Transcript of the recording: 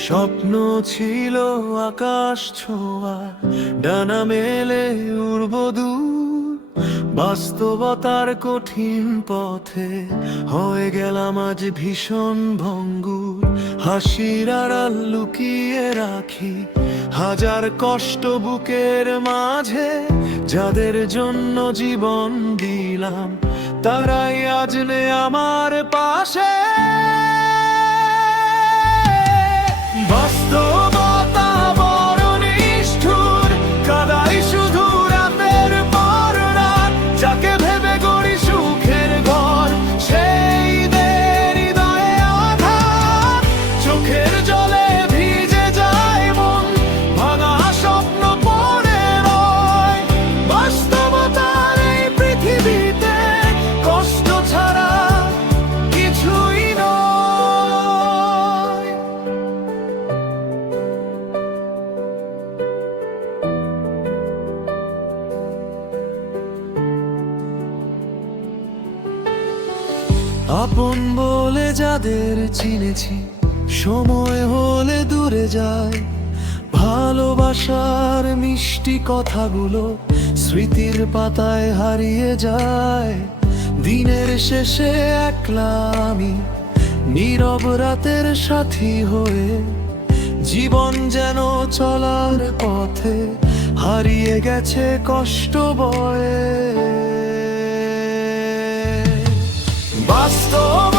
স্বপ্ন ছিল আকাশ ছোঁয়া, ডানা মেলে উড়ব দূর। বাস্তবতার কঠিন পথে হয়ে গেলাম আজ ভীষণ ভঙ্গুর। হাসির আড়াল লুকিয়ে রাখি হাজার কষ্ট বুকের মাঝে। যাদের জন্য জীবন দিলাম তারাই আজ নেই আমার পাশে। বাস্তবতা বড় নিষ্ঠুর, কাদাই শুধু রাতের পর রাত। যাকে ভেবে গড়ি সুখের ঘর, সেই হৃদয়ে আঘাত। চোখের জলে ভিজে যায় মন, ভাঙা স্বপ্ন পড়ে রয়। বাস্তবতার এই পৃথিবীতে কষ্ট ছাড়া কিছুই নয়। আপন বলে যাদের চিনেছি, সময় হলে দূরে যায়। ভালোবাসার মিষ্টি কথাগুলো স্মৃতির পাতায় হারিয়ে যায়। দিনের শেষে একলা আমি, নীরব রাতের সাথী হয়ে। জীবন যেন চলার পথে হারিয়ে গেছে কষ্ট বয়ে। বাস্তব